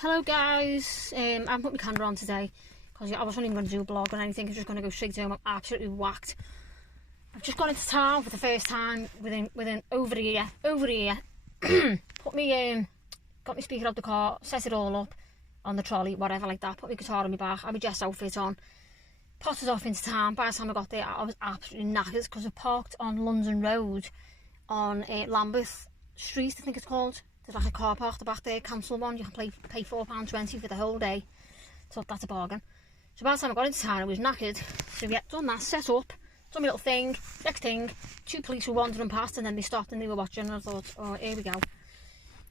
Hello guys, I haven't put my camera on today because I wasn't even going to do a blog or anything. I was just going to go straight to home. I'm absolutely whacked. I've just gone into town for the first time within over a year. Got my speaker out the car, set it all up on the trolley, whatever like that, put my guitar on my back, had my Jess outfit on, potted off into town. By the time I got there I was absolutely knackered because I parked on London Road on Lambeth Street, I think it's called. There's like a car park at the back there, council one. You can pay £4.20 for the whole day. So that's a bargain. So by the time I got into town I was knackered. So yeah, done that, set up, done my little thing. Next thing, two police were wandering past and then they stopped and they were watching and I thought, oh, here we go.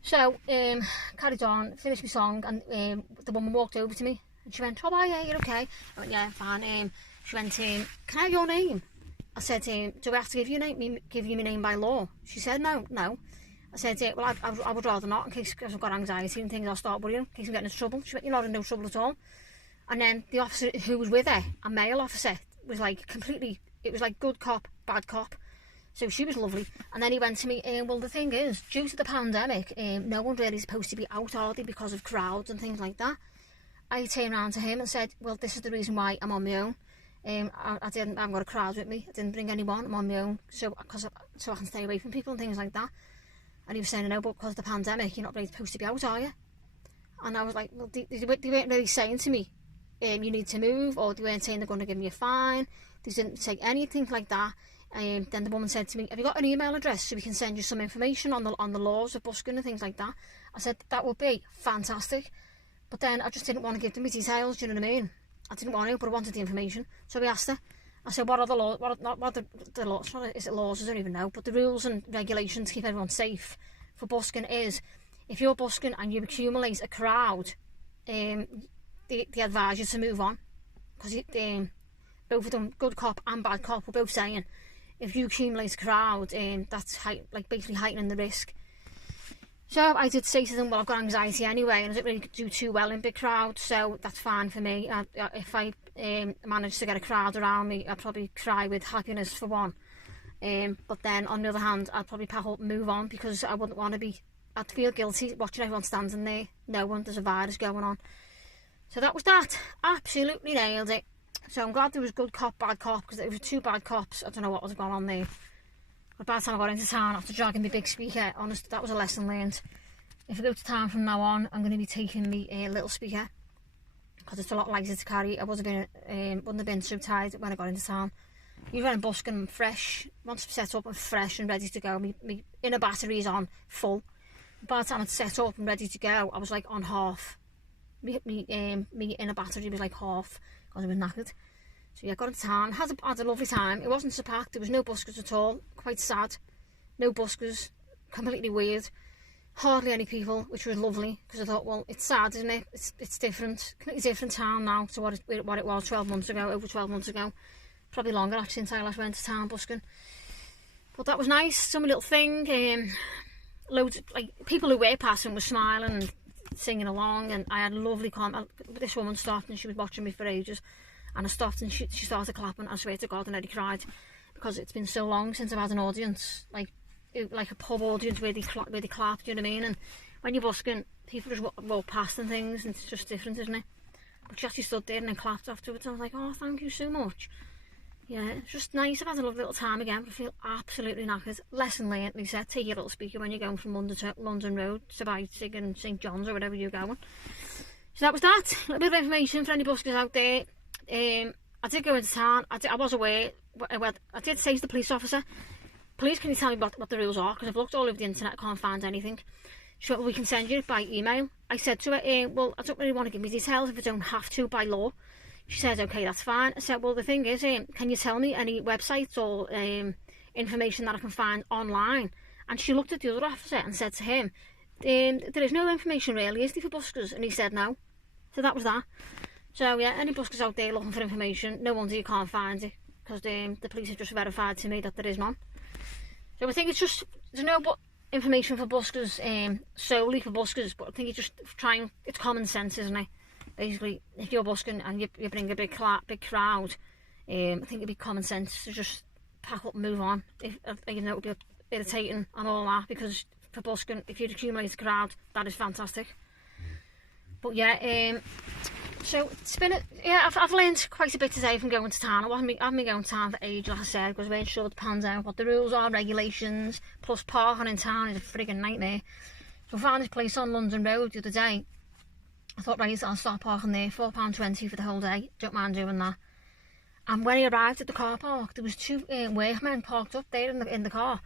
So, carried on, finished my song and the woman walked over to me and she went, oh, hi, yeah, you're okay? I went, yeah, fine. She went, can I have your name? I said, do I have to give you my name by law? She said, no. I said, well, I would rather not, in case I've got anxiety and things, I'll start worrying, in case I'm getting into trouble. She went, you're not in no trouble at all. And then the officer who was with her, a male officer, was like completely, it was like good cop, bad cop. So she was lovely. And then he went to me, well, the thing is, due to the pandemic, no one really is supposed to be out, are they, because of crowds and things like that. I turned around to him and said, well, this is the reason why I'm on my own. I haven't got a crowd with me. I didn't bring anyone. I'm on my own, so I can stay away from people and things like that. And he was saying, no, but because of the pandemic, you're not really supposed to be out, are you? And I was like, well, they weren't really saying to me, you need to move, or they weren't saying they're going to give me a fine. They didn't say anything like that. Then the woman said to me, have you got an email address so we can send you some information on the laws of busking and things like that? I said, that would be fantastic. But then I just didn't want to give them my details, do you know what I mean? I didn't want to, but I wanted the information. So we asked her. I said, what are the laws? What are the laws? Is it laws? I don't even know. But the rules and regulations to keep everyone safe for busking is, if you're busking and you accumulate a crowd, they advise you to move on. Because both of them, good cop and bad cop, were both saying, if you accumulate a crowd, that's basically heightening the risk. So I did say to them, well, I've got anxiety anyway and I don't really do too well in big crowds, so that's fine for me. If I manage to get a crowd around me, I'd probably cry with happiness for one. But then on the other hand, I'd probably pack up and move on, because I wouldn't want to be, I'd feel guilty watching everyone standing there knowing there's a virus going on. So that was that. Absolutely nailed it. So I'm glad there was good cop, bad cop, because there was two bad cops. I don't know what was going on there. But by the time I got into town, after dragging my big speaker, honest, that was a lesson learned. If I go to town from now on, I'm going to be taking my little speaker, because it's a lot lighter to carry. I wouldn't have been so tired when I got into town. You're running busking, I'm fresh. Once I'm set up, I'm fresh and ready to go. My inner battery is on full. By the time I'd set up and ready to go, I was like on half. My inner battery was like half, because I was knackered. So yeah, got into town, had a lovely time. It wasn't so packed, there was no buskers at all, quite sad. No buskers, completely weird. Hardly any people, which was lovely, because I thought, well, it's sad, isn't it? It's different, completely different town now to what it was 12 months ago, over 12 months ago. Probably longer actually since I last went to town busking. But that was nice, some little thing. Loads, like, people who were passing were smiling and singing along, and I had a lovely comment. This woman stopped and she was watching me for ages. And I stopped and she started clapping. I swear to God, I nearly cried, because it's been so long since I've had an audience, like a pub audience where they clap, do you know what I mean? And when you're busking, people just walk past and things, and it's just different, isn't it? But she actually stood there and then clapped afterwards. I was like, oh, thank you so much. Yeah, it's just nice. I've had a lovely little time again, but I feel absolutely knackered. Lesson learned, they said, take your little speaker when you're going from London Road to Busking and St John's or wherever you're going. So that was that. A little bit of information for any buskers out there. I did go into town. I was aware. I did say to the police officer, please can you tell me what the rules are, because I've looked all over the internet, I can't find anything. She went, well, we can send you it by email. I said to her, well, I don't really want to give me details if I don't have to by law. She said, okay, that's fine. I said, well, the thing is, can you tell me any websites or information that I can find online? And she looked at the other officer and said to him, there is no information really, is there, for buskers? And he said no. So that was that. So yeah, any buskers out there looking for information, no wonder you can't find it, because the police have just verified to me that there is none. So I think it's just, there's no information for buskers, solely for buskers, but I think it's just it's common sense, isn't it? Basically, if you're busking and you bring a big crowd, I think it'd be common sense to just pack up and move on. You know, it would be irritating and all that, because for busking, if you accumulate a crowd, that is fantastic. But yeah, so it's been, I've learned quite a bit today from going to town. I haven't been going to town for ages, like I said, because we ain't sure it depends on what the rules are, regulations, plus parking in town is a frigging nightmare. So I found this place on London Road the other day. I thought, right, I'll start parking there, £4.20 for the whole day, don't mind doing that. And when I arrived at the car park, there was two workmen parked up there in the car.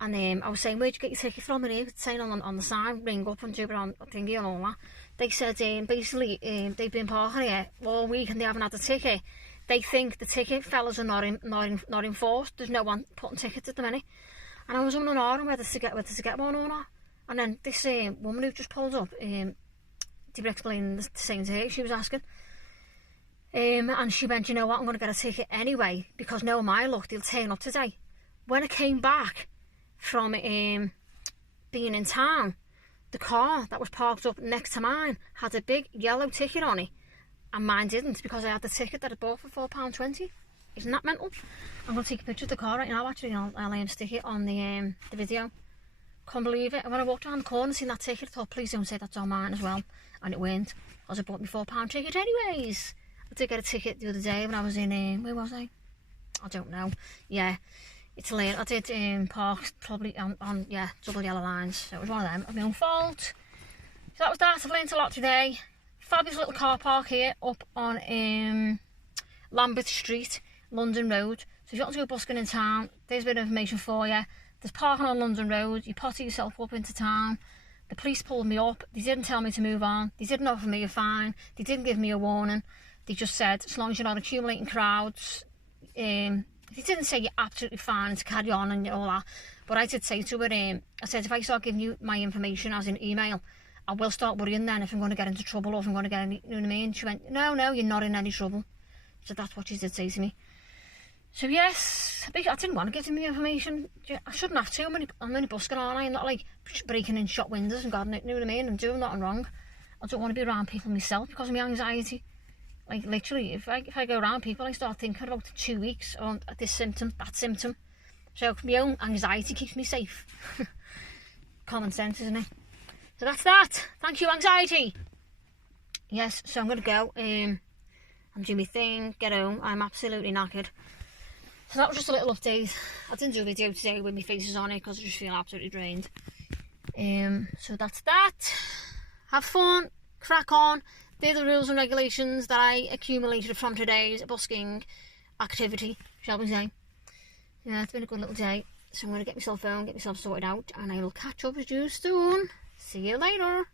And I was saying, where'd you get your ticket from? And he was saying on the sign, ring up and do it on thingy and all that. They said basically they've been parking here all week and they haven't had a ticket. They think the ticket fellas are not enforced. There's no one putting tickets at the minute. And I was on an hour whether to get one or not. And then this woman who just pulled up, they were explaining the same to her. She was asking. And she went, you know what, I'm going to get a ticket anyway, because no my luck, they'll turn up today. When I came back from being in town, the car that was parked up next to mine had a big yellow ticket on it, and mine didn't, because I had the ticket that I bought for £4.20. Isn't that mental? I'm going to take a picture of the car right now, actually, and I'll stick it on the video. Can't believe it. And when I walked around the corner and seen that ticket, I thought, please don't say that's on mine as well. And it weren't, because I bought my £4 ticket anyways. I did get a ticket the other day when I was in, where was I? I don't know. Yeah, it's late. I did park probably on double yellow lines. So it was one of them, of my own fault. So that was that. I've learned a lot today. Fabulous little car park here up on Lambeth Street, London Road. So if you want to go busking in town, there's a bit of information for you. There's parking on London Road. You potter yourself up into town. The police pulled me up. They didn't tell me to move on. They didn't offer me a fine. They didn't give me a warning. They just said, as long as you're not accumulating crowds, they didn't say you're absolutely fine to carry on and all that. But I did say to her, I said, if I start giving you my information as an email, I will start worrying then if I'm going to get into trouble or if I'm going to get any, you know what I mean? She went, no, you're not in any trouble. So that's what she did say to me. So yes, I didn't want to give them the information. I shouldn't have to. I'm only busking, aren't I? I'm not like breaking in shop windows and God, you know what I mean? I'm doing nothing wrong. I don't want to be around people myself because of my anxiety. Like literally, if I go around people, I start thinking about 2 weeks on this symptom, that symptom. So my own anxiety keeps me safe. Common sense, isn't it? So that's that. Thank you, anxiety. Yes, so I'm going to go. I'm doing my thing, get home. I'm absolutely knackered. So that was just a little update. I didn't do a video today with my faces on it because I just feel absolutely drained. So that's that. Have fun, crack on. They're the rules and regulations that I accumulated from today's busking activity, shall we say. Yeah, it's been a good little day. So I'm going to get myself home, get myself sorted out, and I will catch up with you soon. See you later.